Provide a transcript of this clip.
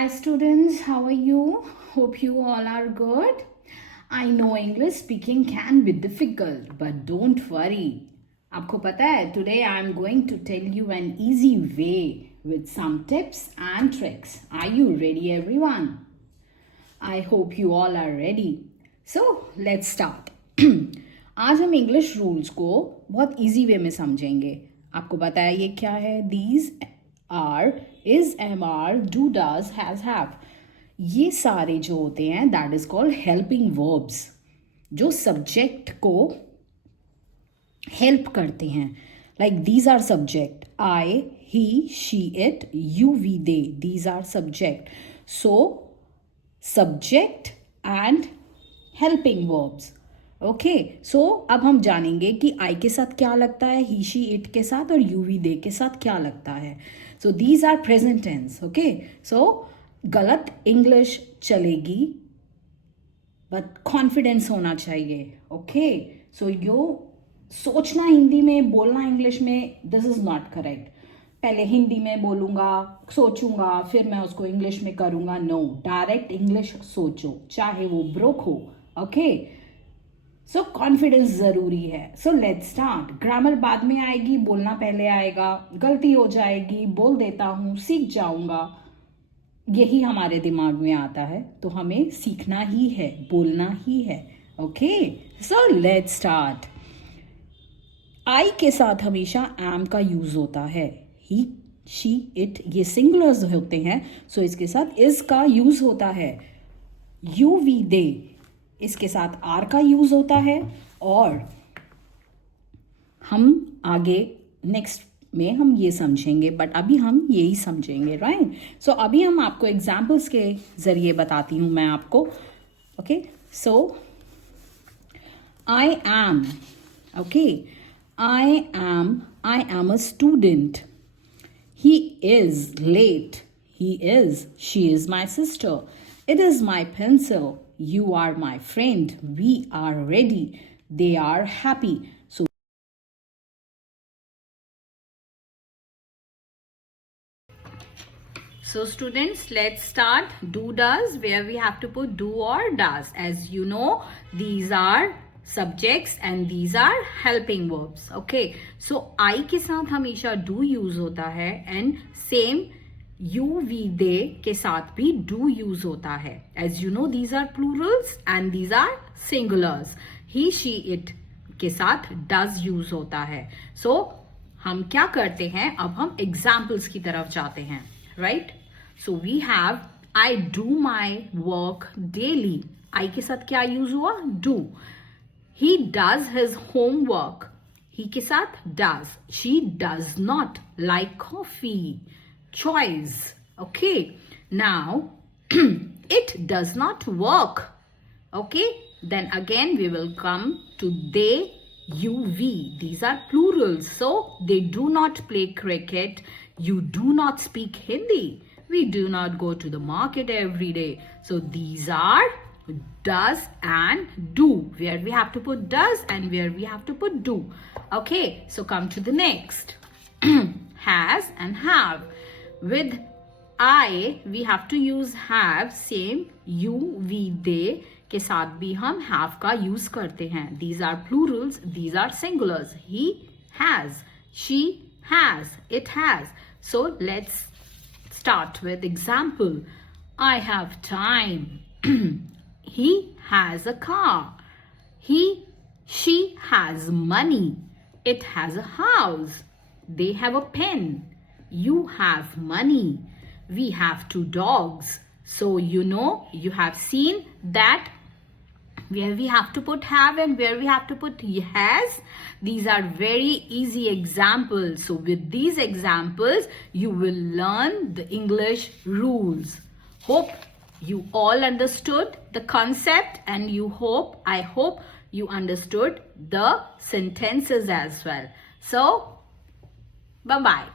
Hi students, how are you? Hope you all are good. I know English speaking can be difficult, but don't worry. आपको पता है, today I am going to tell you an easy way with some tips and tricks. Are you ready everyone? I hope you all are ready. So, let's start. आज हम English rules को बहुत easy way में समझेंगे. आपको पता है ये क्या है? These are, is, am, are, do, does, has, have. ये सारे जो होते हैं that is called helping verbs, जो सब्जेक्ट को हेल्प करते हैं. Like these are subject. I, he, she, it, you, we, they. These are subject. So subject and helping verbs. Okay, so अब हम जानेंगे कि आई के साथ क्या लगता है, ही, शी, इट के साथ, और यू, वी, दे के साथ क्या लगता है. So these are present tense. Okay, so गलत इंग्लिश चलेगी बट कॉन्फिडेंस होना चाहिए. ओके, सो यो सोचना हिंदी में, बोलना इंग्लिश में, दिस इज नॉट करेक्ट. पहले हिंदी में बोलूंगा, सोचूंगा, फिर मैं उसको इंग्लिश में करूंगा. नो, डायरेक्ट इंग्लिश सोचो, चाहे वो ब्रोक हो. ओके, सो कॉन्फिडेंस जरूरी है. सो लेट्स स्टार्ट. ग्रामर बाद में आएगी, बोलना पहले आएगा. गलती हो जाएगी, बोल देता हूं, सीख जाऊंगा, यही हमारे दिमाग में आता है. तो हमें सीखना ही है, बोलना ही है. Okay, so let's start. I के साथ हमेशा एम का यूज होता है. ही, शी, इट ये सिंगुलर्स होते हैं, सो इसके साथ इज का यूज होता है. यू, वी, दे इसके साथ आर का यूज होता है. और हम आगे नेक्स्ट में हम ये समझेंगे, बट अभी हम यही समझेंगे, राइट. सो अभी हम आपको एग्जाम्पल्स के जरिए बताती हूं मैं आपको. Okay, so I am. Okay, I am a student. He is late. He is, she is my sister. It is my pencil. You are my friend. We are ready. They are happy. So students, let's start. Do, does, where we have to put do or does. As you know, these are subjects and these are helping verbs. Okay. So I के साथ हमेशा do use होता है, and same you, we, they के साथ भी do use होता है. As you know, these are plurals and these are singulars. He, she, it के साथ डज यूज होता है. सो हम क्या करते हैं, अब हम एग्जाम्पल्स की तरफ जाते हैं, right. So we have I do my work daily. I के साथ क्या यूज हुआ, do. He does his homework. He के साथ does. She does not like coffee. Choice. Okay, now it does not work. Okay, then again we will come to they, you, we. These are plurals, so they do not play cricket. You do not speak Hindi. We do not go to the market every day. So these are does and do, where we have to put does and where we have to put do. Okay, so come to the next. Has and have. With I we have to use have. Same you, we, they के साथ भी हम have का use करते हैं. These are plurals, these are singulars. He has, she has, it has. So let's start with example. I have time. He has a car. He, she has money. It has a house. They have a pen. You have money. We have 2 dogs. So you know, you have seen that where we have to put have and where we have to put has. These are very easy examples. So with these examples, you will learn the English rules. Hope you all understood the concept, and I hope you understood the sentences as well. So, bye-bye.